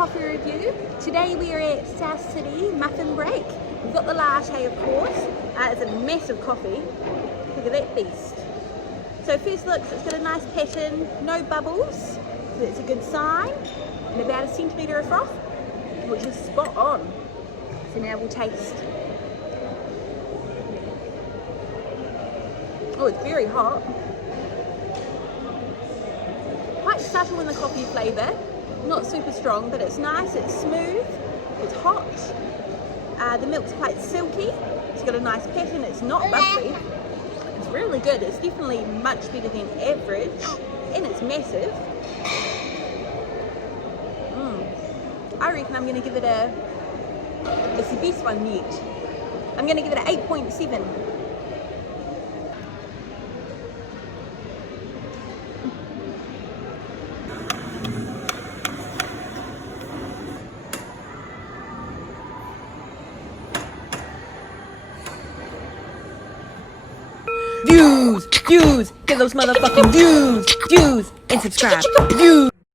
coffee review. Today we are at South City Muffin Break. We've got the latte, of course. It's a massive coffee. Look at that beast. So first looks, it's got a nice pattern, no bubbles, so that's a good sign, and about 1 centimetre of froth, which is spot on. So now we'll taste. Oh, it's very hot. Quite subtle in the coffee flavour, not super strong, but it's nice, it's smooth, it's hot. The milk's quite silky, it's got a nice pattern, it's not bubbly. It's really good, it's definitely much better than average, and it's massive. I reckon I'm going to give it it's the best one yet. I'm going to give it an 8.7. Views, get those motherfucking views, and subscribe. Views.